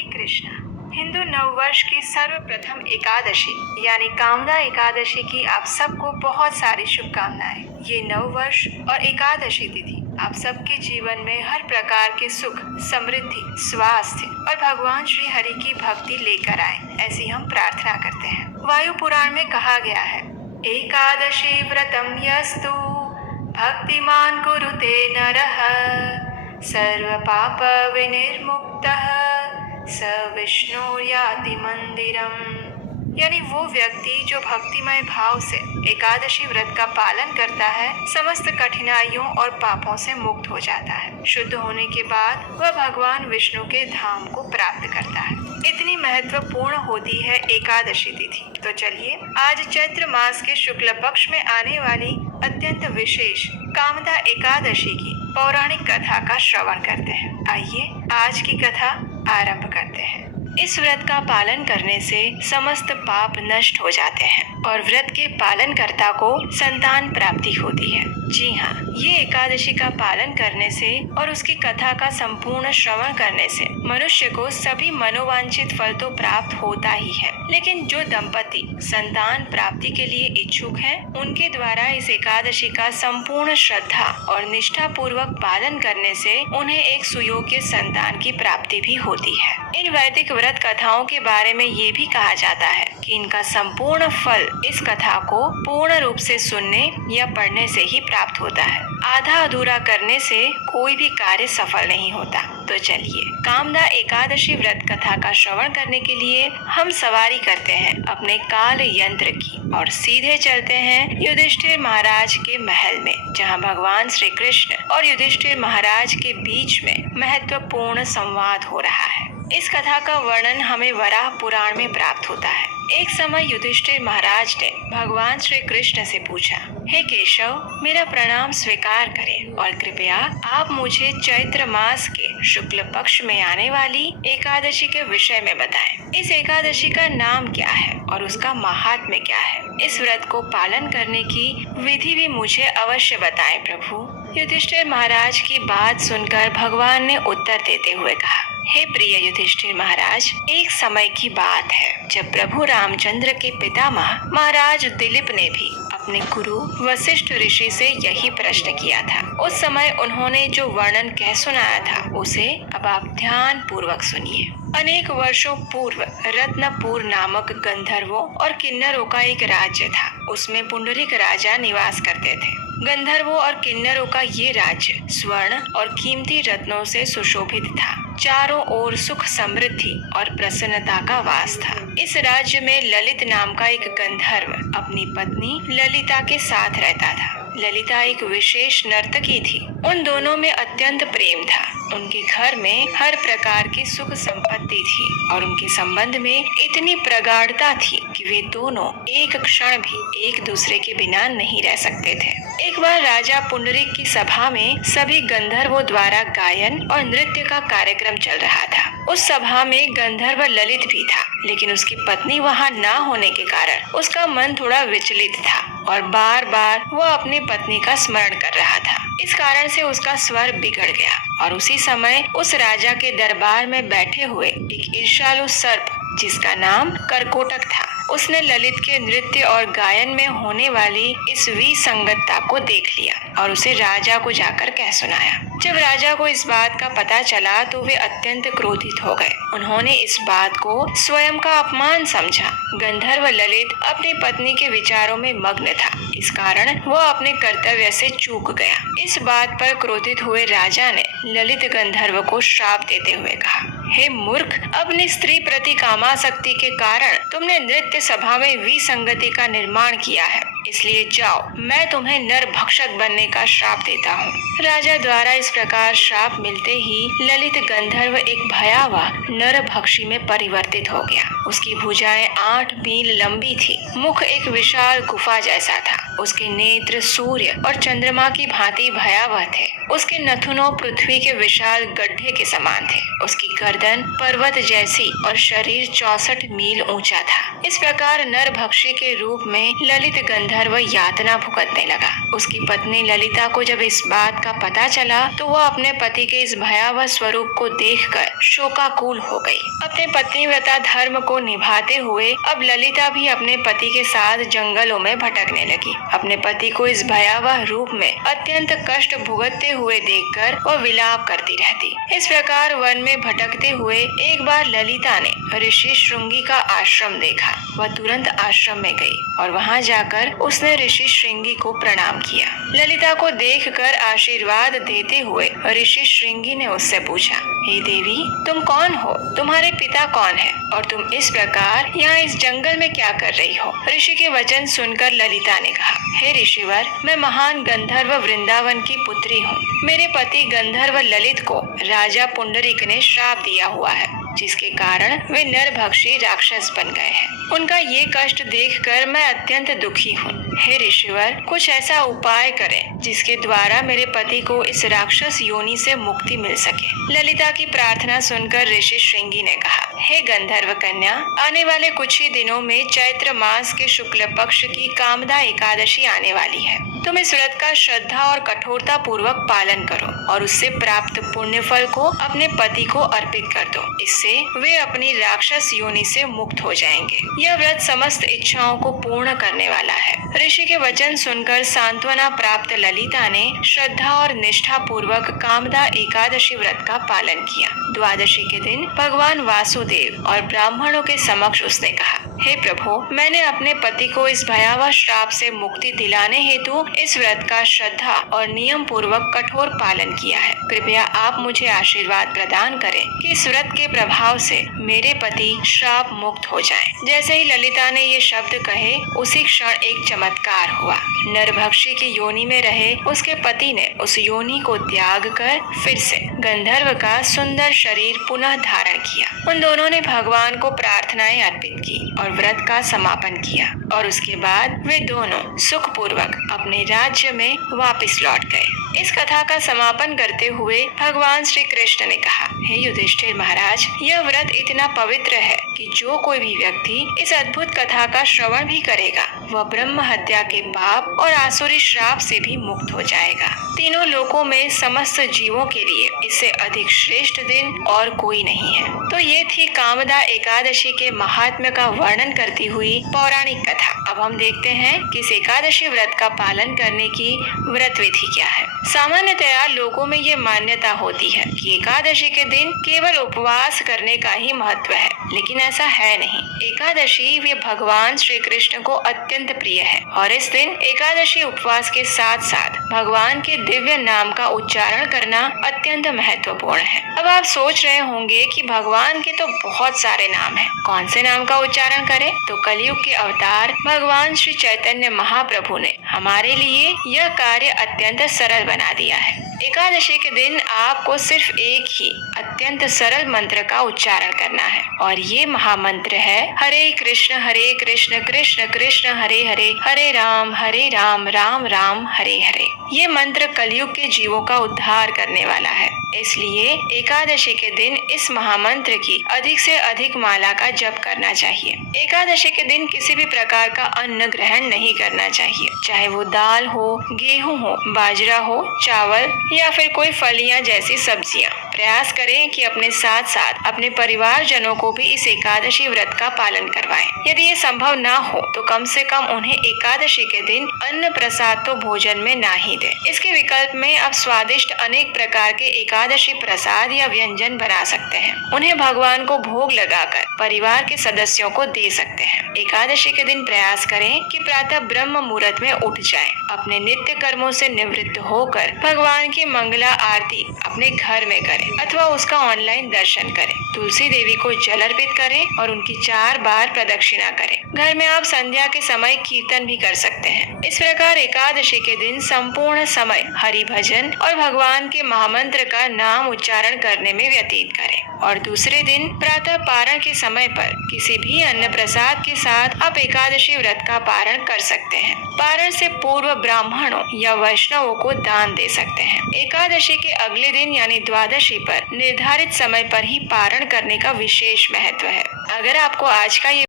श्री कृष्ण। हिंदू नववर्ष की सर्वप्रथम एकादशी यानी कामदा एकादशी की आप सबको बहुत सारी शुभकामनाएं। ये नववर्ष और एकादशी तिथि आप सबके जीवन में हर प्रकार के सुख, समृद्धि, स्वास्थ्य और भगवान श्री हरि की भक्ति लेकर आए, ऐसी हम प्रार्थना करते हैं। वायु पुराण में कहा गया है, एकादशी व्रतम यस्तु भक्तिमान कुरुते नरः सर्व पाप विनिर्मुक्तः स विष्णु याति मंदिरम। यानी वो व्यक्ति जो भक्तिमय भाव से एकादशी व्रत का पालन करता है, समस्त कठिनाइयों और पापों से मुक्त हो जाता है। शुद्ध होने के बाद वह भगवान विष्णु के धाम को प्राप्त करता है। इतनी महत्वपूर्ण होती है एकादशी तिथि। तो चलिए आज चैत्र मास के शुक्ल पक्ष में आने वाली अत्यंत विशेष कामदा एकादशी की पौराणिक कथा का श्रवण करते हैं। आइए आज की कथा आरंभ करते हैं। इस व्रत का पालन करने से समस्त पाप नष्ट हो जाते हैं और व्रत के पालनकर्ता को संतान प्राप्ति होती है। जी हाँ, ये एकादशी का पालन करने से और उसकी कथा का संपूर्ण श्रवण करने से मनुष्य को सभी मनोवांछित फल तो प्राप्त होता ही है, लेकिन जो दंपति संतान प्राप्ति के लिए इच्छुक हैं, उनके द्वारा इस एकादशी का संपूर्ण श्रद्धा और निष्ठा पूर्वक पालन करने से उन्हें एक सुयोग्य संतान की प्राप्ति भी होती है। इन वैदिक व्रत कथाओं के बारे में ये भी कहा जाता है कि इनका संपूर्ण फल इस कथा को पूर्ण रूप से सुनने या पढ़ने से ही प्राप्त होता है। आधा अधूरा करने से कोई भी कार्य सफल नहीं होता। तो चलिए कामदा एकादशी व्रत कथा का श्रवण करने के लिए हम सवारी करते हैं अपने काल यंत्र की और सीधे चलते हैं युधिष्ठिर महाराज के महल में, जहां भगवान श्री कृष्ण और युधिष्ठिर महाराज के बीच में महत्वपूर्ण संवाद हो रहा है। इस कथा का वर्णन हमें वराह पुराण में प्राप्त होता है। एक समय युधिष्ठिर महाराज ने भगवान श्री कृष्ण से पूछा, हे केशव, मेरा प्रणाम स्वीकार करें और कृपया आप मुझे चैत्र मास के शुक्ल पक्ष में आने वाली एकादशी के विषय में बताएं। इस एकादशी का नाम क्या है और उसका महात्म्य क्या है? इस व्रत को पालन करने की विधि भी मुझे अवश्य बताएं प्रभु। युधिष्ठिर महाराज की बात सुनकर भगवान ने उत्तर देते हुए कहा, हे प्रिय युधिष्ठिर महाराज, एक समय की बात है जब प्रभु रामचंद्र के पितामह महाराज दिलीप ने भी अपने गुरु वशिष्ठ ऋषि से यही प्रश्न किया था। उस समय उन्होंने जो वर्णन कह सुनाया था उसे अब आप ध्यान पूर्वक सुनिए। अनेक वर्षों पूर्व रत्नपुर नामक गंधर्वों और किन्नरों का एक राज्य था। उसमें पुंडरीक राजा निवास करते थे। गंधर्वों और किन्नरों का ये राज्य स्वर्ण और कीमती रत्नों से सुशोभित था। चारों ओर सुख, समृद्धि और प्रसन्नता का वास था। इस राज्य में ललित नाम का एक गंधर्व अपनी पत्नी ललिता के साथ रहता था। ललिता एक विशेष नर्तकी थी। उन दोनों में अत्यंत प्रेम था। उनके घर में हर प्रकार की सुख संपत्ति थी और उनके संबंध में इतनी प्रगाढ़ता थी कि वे दोनों एक क्षण भी एक दूसरे के बिना नहीं रह सकते थे। एक बार राजा पुंडरीक की सभा में सभी गंधर्वों द्वारा गायन और नृत्य का कार्यक्रम चल रहा था। उस सभा में गंधर्व ललित भी था, लेकिन उसकी पत्नी वहां न होने के कारण उसका मन थोड़ा विचलित था और बार बार वह अपनी पत्नी का स्मरण कर रहा था। इस कारण से उसका स्वर बिगड़ गया और उसी समय उस राजा के दरबार में बैठे हुए एक ईर्ष्यालु सर्प, जिसका नाम करकोटक था, उसने ललित के नृत्य और गायन में होने वाली इस विसंगतता को देख लिया और उसे राजा को जाकर कह सुनाया। जब राजा को इस बात का पता चला तो वे अत्यंत क्रोधित हो गए। उन्होंने इस बात को स्वयं का अपमान समझा। गंधर्व ललित अपनी पत्नी के विचारों में मग्न था, इस कारण वह अपने कर्तव्य से चूक गया। इस बात पर क्रोधित हुए राजा ने ललित गंधर्व को श्राप देते हुए कहा, हे मूर्ख, अपनी स्त्री प्रति कामासक्ति के कारण तुमने नृत्य सभा में विसंगति का निर्माण किया है, इसलिए जाओ, मैं तुम्हें नर भक्षक बनने का श्राप देता हूँ। राजा द्वारा इस प्रकार श्राप मिलते ही ललित गंधर्व एक भयावह नर भक्षी में परिवर्तित हो गया। उसकी भुजाएं 8 मील लंबी थी, मुख एक विशाल गुफा जैसा था, उसके नेत्र सूर्य और चंद्रमा की भांति भयावह थे, उसके नथुनों पृथ्वी के विशाल गड्ढे के समान थे, उसकी गर्दन पर्वत जैसी और शरीर 64 मील ऊंचा था। इस प्रकार नर भक्षी के रूप में ललित गंधर्व गंधर्व यातना भुगतने लगा। उसकी पत्नी ललिता को जब इस बात का पता चला तो वह अपने पति के इस भयावह स्वरूप को देखकर शोकाकुल हो गई। अपने पतिव्रता धर्म को निभाते हुए अब ललिता भी अपने पति के साथ जंगलों में भटकने लगी। अपने पति को इस भयावह रूप में अत्यंत कष्ट भुगतते हुए देखकर वह विलाप करती रहती। इस प्रकार वन में भटकते हुए एक बार ललिता ने ऋषि श्रृंगी का आश्रम देखा। वह तुरंत आश्रम में गई और वहां जाकर उसने ऋषि श्रृंगी को प्रणाम किया। ललिता को देखकर आशीर्वाद देते हुए ऋषि श्रृंगी ने उससे पूछा, हे देवी, तुम कौन हो? तुम्हारे पिता कौन है? और तुम इस प्रकार यहाँ इस जंगल में क्या कर रही हो? ऋषि के वचन सुनकर ललिता ने कहा, हे ऋषिवर, मैं महान गंधर्व वृंदावन की पुत्री हूँ। मेरे पति गंधर्व ललित को राजा पुंडरीक ने श्राप दिया हुआ है, जिसके कारण वे नरभक्षी राक्षस बन गए हैं। उनका ये कष्ट देखकर मैं अत्यंत दुखी हूँ। हे ऋषिवर, कुछ ऐसा उपाय करें जिसके द्वारा मेरे पति को इस राक्षस योनि से मुक्ति मिल सके। ललिता की प्रार्थना सुनकर ऋषि श्रृंगी ने कहा, हे गंधर्व कन्या, आने वाले कुछ ही दिनों में चैत्र मास के शुक्ल पक्ष की कामदा एकादशी आने वाली है। तुम इस व्रत का श्रद्धा और कठोरता पूर्वक पालन करो और उससे प्राप्त पुण्य फल को अपने पति को अर्पित कर दो। इससे वे अपनी राक्षस योनि से मुक्त हो जाएंगे। यह व्रत समस्त इच्छाओं को पूर्ण करने वाला है। ऋषि के वचन सुनकर सांत्वना प्राप्त ललिता ने श्रद्धा और निष्ठा पूर्वक कामदा एकादशी व्रत का पालन किया। द्वादशी के दिन भगवान वासुदेव और ब्राह्मणों के समक्ष उसने कहा, हे प्रभु, मैंने अपने पति को इस भयावह श्राप से मुक्ति दिलाने हेतु इस व्रत का श्रद्धा और नियम पूर्वक कठोर पालन किया है। कृपया आप मुझे आशीर्वाद प्रदान करें कि इस व्रत के प्रभाव से मेरे पति श्राप मुक्त हो जाएं। जैसे ही ललिता ने ये शब्द कहे, उसी क्षण एक चमत्कार हुआ। नरभक्षी की योनि में रहे उसके पति ने उस योनि को त्याग कर फिर से गंधर्व का सुंदर शरीर पुनः धारण किया। उन दोनों ने भगवान को प्रार्थनाएं अर्पित की और व्रत का समापन किया और उसके बाद वे दोनों सुखपूर्वक अपने राज्य में वापस लौट गए। इस कथा का समापन करते हुए भगवान श्री कृष्ण ने कहा, हे युधिष्ठिर महाराज, यह व्रत इतना पवित्र है कि जो कोई भी व्यक्ति इस अद्भुत कथा का श्रवण भी करेगा, वह ब्रह्म हत्या के पाप और आसुरी श्राप से भी मुक्त हो जाएगा। तीनों लोकों में समस्त जीवों के लिए इससे अधिक श्रेष्ठ दिन और कोई नहीं है। तो ये थी कामदा एकादशी के महात्म्य का वर्णन करती हुई पौराणिक कथा। अब हम देखते हैं कि इस एकादशी व्रत का पालन करने की व्रत विधि क्या है। सामान्यतया लोगों में ये मान्यता होती है कि एकादशी के दिन केवल उपवास करने का ही महत्व है, लेकिन ऐसा है नहीं। एकादशी वे भगवान श्री कृष्ण को अत्यंत प्रिय है और इस दिन एकादशी उपवास के साथ साथ भगवान के दिव्य नाम का उच्चारण करना अत्यंत महत्वपूर्ण है। अब आप सोच रहे होंगे कि भगवान के तो बहुत सारे नाम हैं, कौन से नाम का उच्चारण करें? तो कलयुग के अवतार भगवान श्री चैतन्य महाप्रभु ने हमारे लिए यह कार्य अत्यंत सरल बना दिया है। एकादशी के दिन आपको सिर्फ एक ही अत्यंत सरल मंत्र का उच्चारण करना है और ये महामंत्र है हरे कृष्ण कृष्ण कृष्ण हरे हरे, हरे राम राम राम हरे हरे। ये मंत्र कलयुग के जीवों का उद्धार करने वाला है। इसलिए एकादशी के दिन इस महामंत्र की अधिक से अधिक माला का जप करना चाहिए। एकादशी के दिन किसी भी प्रकार का अन्न ग्रहण नहीं करना चाहिए, चाहे वो दाल हो, गेहूं हो, बाजरा हो, चावल या फिर कोई फलियां जैसी सब्जियां। प्रयास करें कि अपने साथ साथ अपने परिवार जनों को भी इस एकादशी व्रत का पालन करवाएं। यदि ये संभव ना हो तो कम से कम उन्हें एकादशी के दिन अन्न प्रसाद तो भोजन में ना ही दें। इसके विकल्प में आप स्वादिष्ट अनेक प्रकार के एकादशी प्रसाद या व्यंजन बना सकते हैं। उन्हें भगवान को भोग लगाकर परिवार के सदस्यों को दे सकते हैं। एकादशी के दिन प्रयास करें कि प्रातः ब्रह्म मुहूर्त में उठ जाएं। अपने नित्य कर्मों से निवृत्त होकर भगवान की मंगला आरती अपने घर में करें अथवा उसका ऑनलाइन दर्शन करें। तुलसी देवी को जल अर्पित करें और उनकी 4 बार प्रदक्षिणा करें। घर में आप संध्या के समय कीर्तन भी कर सकते हैं। इस प्रकार एकादशी के दिन संपूर्ण समय हरि भजन और भगवान के महामंत्र का नाम उच्चारण करने में व्यतीत करें और दूसरे दिन प्रातः पारण के समय पर किसी भी अन्न प्रसाद के साथ आप एकादशी व्रत का पारण कर सकते हैं। पारण से पूर्व ब्राह्मणों या वैष्णवों को दान दे सकते हैं। एकादशी के अगले दिन यानी द्वादशी पर निर्धारित समय पर ही पारण करने का विशेष महत्व है। अगर आपको आज का ये